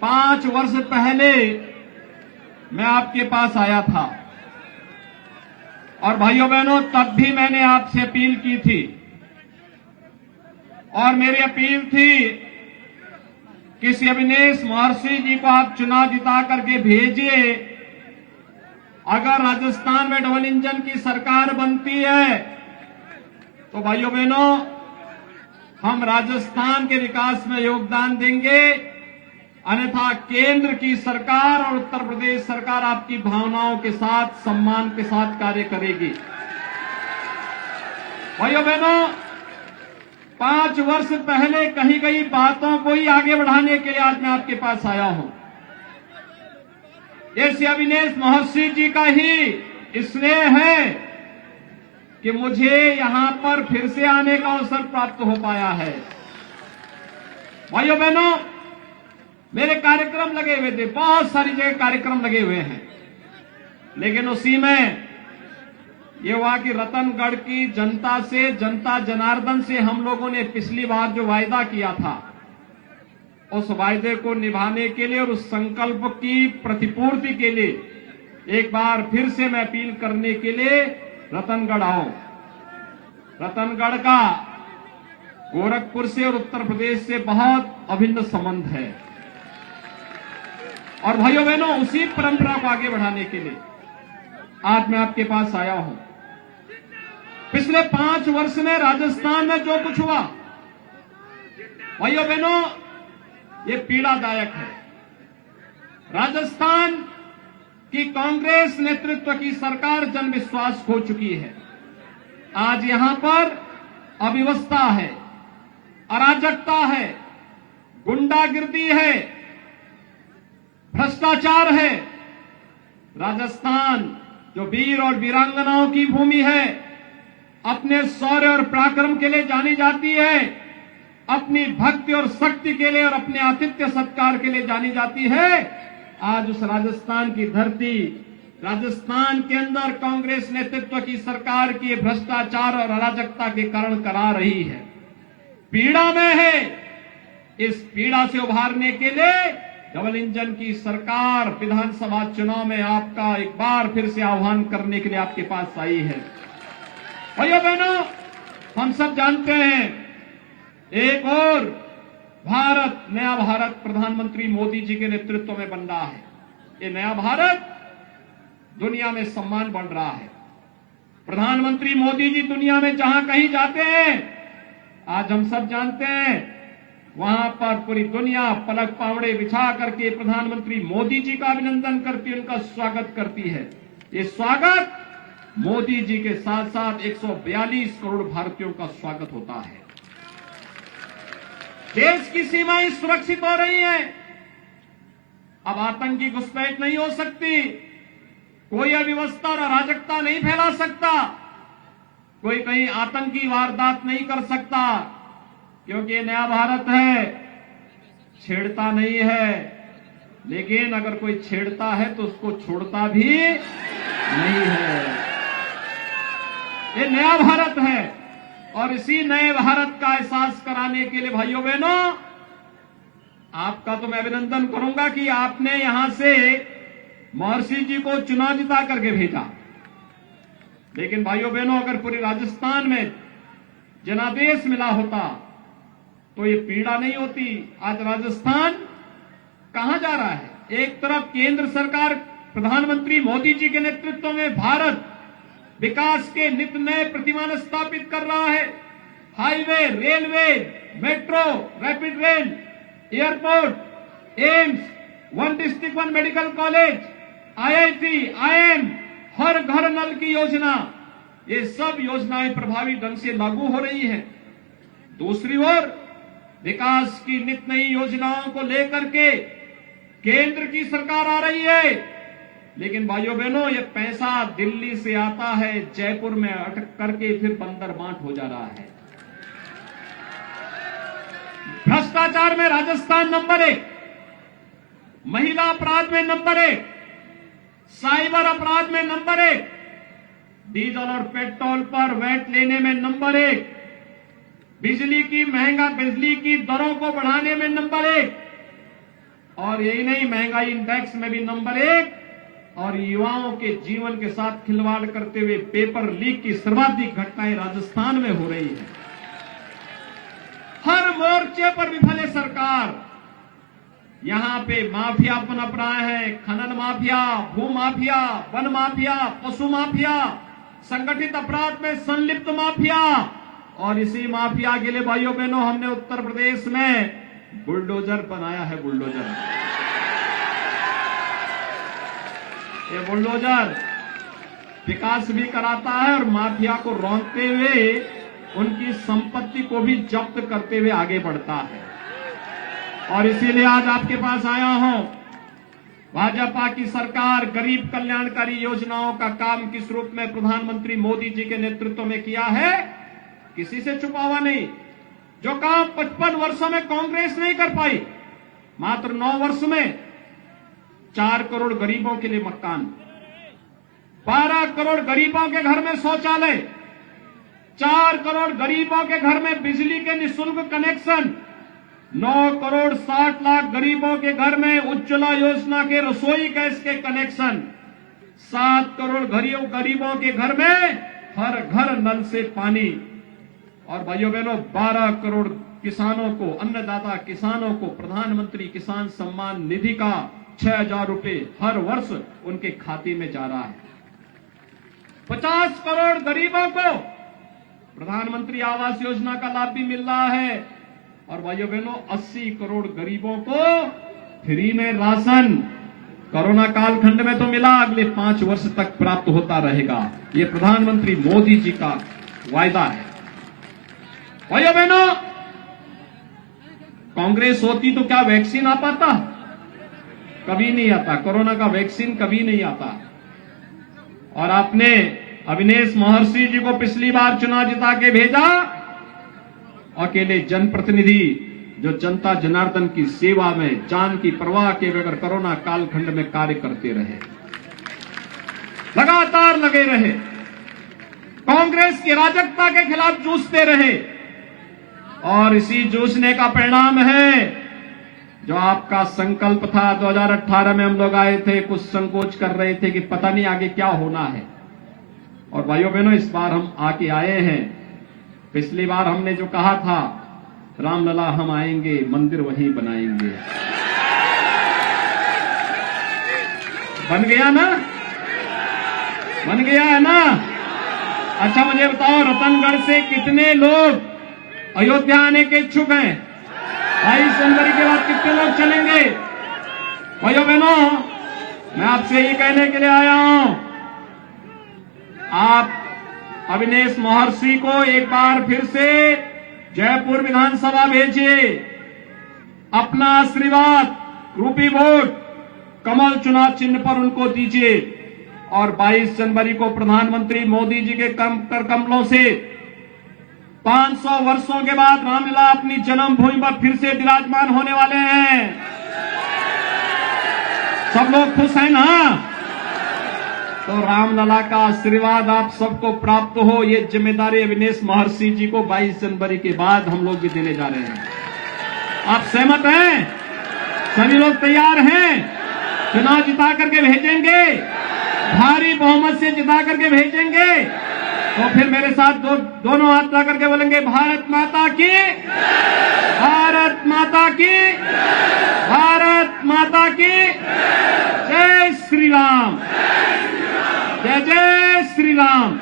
5 वर्ष पहले मैं आपके पास आया था और भाइयों बहनों, तब भी मैंने आपसे अपील की थी और मेरी अपील थी कि श्री अविनेश महर्षि जी को आप चुनाव जिता करके भेजिए। अगर राजस्थान में डबल इंजन की सरकार बनती है तो भाइयों बहनों, हम राजस्थान के विकास में योगदान देंगे, अन्यथा केंद्र की सरकार और उत्तर प्रदेश सरकार आपकी भावनाओं के साथ, सम्मान के साथ कार्य करेगी। भाइयों बहनों, 5 वर्ष पहले कही गई बातों को ही आगे बढ़ाने के लिए आज मैं आपके पास आया हूं। ये श्री अविनेश महर्षि जी का ही स्नेह है कि मुझे यहां पर फिर से आने का अवसर प्राप्त हो पाया है। भाइयों बहनों, मेरे कार्यक्रम लगे हुए थे, बहुत सारी जगह कार्यक्रम लगे हुए हैं, लेकिन उसी में ये हुआ कि रतनगढ़ की जनता से, जनता जनार्दन से हम लोगों ने पिछली बार जो वायदा किया था, उस वायदे को निभाने के लिए और उस संकल्प की प्रतिपूर्ति के लिए एक बार फिर से मैं अपील करने के लिए रतनगढ़ आऊं। रतनगढ़ का गोरखपुर से और उत्तर प्रदेश से बहुत अभिन्न संबंध है और भाइयों बहनों, उसी परंपरा को आगे बढ़ाने के लिए आज मैं आपके पास आया हूं। पिछले 5 वर्ष में राजस्थान में जो कुछ हुआ, भाइयों बहनों, ये पीड़ादायक है। राजस्थान की कांग्रेस नेतृत्व की सरकार जनविश्वास खो चुकी है। आज यहां पर अव्यवस्था है, अराजकता है, गुंडागिर्दी है, भ्रष्टाचार है। राजस्थान जो वीर और वीरांगनाओं की भूमि है, अपने शौर्य और पराक्रम के लिए जानी जाती है, अपनी भक्ति और शक्ति के लिए और अपने आतिथ्य सत्कार के लिए जानी जाती है, आज उस राजस्थान की धरती, राजस्थान के अंदर कांग्रेस नेतृत्व की सरकार की भ्रष्टाचार और अराजकता के कारण करा रही है, पीड़ा में है। इस पीड़ा से उभारने के लिए डबल इंजन की सरकार विधानसभा चुनाव में आपका एक बार फिर से आह्वान करने के लिए आपके पास आई है। भाइयों बहनों, हम सब जानते हैं, एक और भारत, नया भारत प्रधानमंत्री मोदी जी के नेतृत्व में बन रहा है। ये नया भारत दुनिया में सम्मान बढ़ रहा है। प्रधानमंत्री मोदी जी दुनिया में जहां कहीं जाते हैं, आज हम सब जानते हैं, वहां पर पूरी दुनिया पलक पावड़े बिछा करके प्रधानमंत्री मोदी जी का अभिनंदन करती, उनका स्वागत करती है। ये स्वागत मोदी जी के साथ साथ 142 करोड़ भारतीयों का स्वागत होता है। देश की सीमाएं सुरक्षित हो रही हैं। अब आतंकी घुसपैठ नहीं हो सकती, कोई अव्यवस्था और अराजकता नहीं फैला सकता, कोई कहीं आतंकी वारदात नहीं कर सकता, क्योंकि ये नया भारत है, छेड़ता नहीं है। लेकिन अगर कोई छेड़ता है तो उसको छोड़ता भी नहीं है। ये नया भारत है और इसी नए भारत का एहसास कराने के लिए भाइयों बहनों, आपका तो मैं अभिनंदन करूंगा कि आपने यहां से महर्षि जी को चुनाव जिता करके भेजा। लेकिन भाइयों बहनों, अगर पूरे राजस्थान में जनादेश मिला होता तो ये पीड़ा नहीं होती। आज राजस्थान कहां जा रहा है? एक तरफ केंद्र सरकार प्रधानमंत्री मोदी जी के नेतृत्व में भारत विकास के नित नए प्रतिमान स्थापित कर रहा है। Highway, railway, metro, rapid rail, airport, AIIMS, one district one medical college, IIT, IIM, हर घर नल की योजना, ये सब योजनाएं प्रभावी ढंग से लागू हो रही हैं। दूसरी ओर विकास की नित नई योजनाओं को लेकर के केंद्र की सरकार आ रही है, लेकिन भाइयों बहनों, ये पैसा दिल्ली से आता है, जयपुर में अटक करके फिर बंदर बांट हो जा रहा है। भ्रष्टाचार में राजस्थान नंबर 1, महिला अपराध में नंबर 1, साइबर अपराध में नंबर 1, डीजल और पेट्रोल पर वैट लेने में नंबर 1, बिजली की दरों को बढ़ाने में नंबर 1, और यही नहीं, महंगाई इंडेक्स में भी नंबर 1 और युवाओं के जीवन के साथ खिलवाड़ करते हुए पेपर लीक की सर्वाधिक घटनाएं राजस्थान में हो रही है। हर मोर्चे पर विफल है सरकार। यहां पे माफिया पनप रहा है, खनन माफिया, भू माफिया, वन माफिया, पशु माफिया, संगठित अपराध में संलिप्त माफिया। और इसी माफिया के लिए भाइयों बहनों हमने उत्तर प्रदेश में बुलडोजर बनाया है। बुलडोजर, ये बुलडोजर विकास भी कराता है और माफिया को रौंदते हुए उनकी संपत्ति को भी जब्त करते हुए आगे बढ़ता है। और इसीलिए आज आपके पास आया हूं। भाजपा की सरकार गरीब कल्याणकारी योजनाओं का काम किस रूप में प्रधानमंत्री मोदी जी के नेतृत्व में किया है, किसी से छुपा हुआ नहीं। जो काम 55 वर्षों में कांग्रेस नहीं कर पाई, मात्र 9 वर्ष में 4 करोड़ गरीबों के लिए मकान, 12 करोड़ गरीबों के घर में शौचालय, 4 करोड़ गरीबों के घर में बिजली के निःशुल्क कनेक्शन, 9 करोड़ 60 लाख गरीबों के घर में उज्ज्वला योजना के रसोई गैस के कनेक्शन, 7 करोड़ गरीबों के घर में हर घर नल से पानी। और भाइयों बहनों 12 करोड़ किसानों को, अन्नदाता किसानों को प्रधानमंत्री किसान सम्मान निधि का 6,000 रुपए हर वर्ष उनके खाते में जा रहा है। 50 करोड़ गरीबों को प्रधानमंत्री आवास योजना का लाभ भी मिल रहा है। और भाइयों बहनों 80 करोड़ गरीबों को फ्री में राशन कोरोना कालखंड में तो मिला, अगले 5 वर्ष तक प्राप्त होता रहेगा। ये प्रधानमंत्री मोदी जी का वायदा है। भाइयों बहनों, कांग्रेस होती तो क्या वैक्सीन आ पाता? कभी नहीं आता। कोरोना का वैक्सीन कभी नहीं आता। और आपने अविनेश महर्षि जी को पिछली बार चुनाव जिता के भेजा, अकेले जनप्रतिनिधि जो जनता जनार्दन की सेवा में जान की परवाह के बगैर कोरोना कालखंड में कार्य करते रहे, लगातार लगे रहे, कांग्रेस की अराजकता के खिलाफ जूझते रहे। और इसी जूझने का परिणाम है जो आपका संकल्प था। 2018 में हम लोग आए थे, कुछ संकोच कर रहे थे कि पता नहीं आगे क्या होना है। और भाइयों बहनों, इस बार हम आके आए हैं। पिछली बार हमने जो कहा था, रामलला हम आएंगे, मंदिर वहीं बनाएंगे, बन गया ना? बन गया है ना? अच्छा मुझे बताओ, रतनगढ़ से कितने लोग अयोध्या आने के इच्छुक हैं? 22 जनवरी के बाद कितने लोग चलेंगे? भाइयों बहनों, मैं आपसे यही कहने के लिए आया हूं, आप अविनेश महर्षि को एक बार फिर से जयपुर विधानसभा भेजिए। अपना आशीर्वाद रूपी वोट कमल चुनाव चिन्ह पर उनको दीजिए। और 22 जनवरी को प्रधानमंत्री मोदी जी के कमलों से 500 वर्षों के बाद रामलला अपनी जन्मभूमि पर फिर से विराजमान होने वाले हैं। सब लोग खुश हैं ना? तो रामलला का आशीर्वाद आप सबको प्राप्त हो, ये जिम्मेदारी अविनेश महर्षि जी को 22 जनवरी के बाद हम लोग भी देने जा रहे हैं। आप सहमत हैं? सभी लोग तैयार हैं? चुनाव जिता करके भेजेंगे, भारी बहुमत से जिता करके भेजेंगे। तो फिर मेरे साथ दोनों हाथ ला करके बोलेंगे, भारत माता की, भारत माता की, भारत माता की, जय श्री राम, जय जय श्री राम।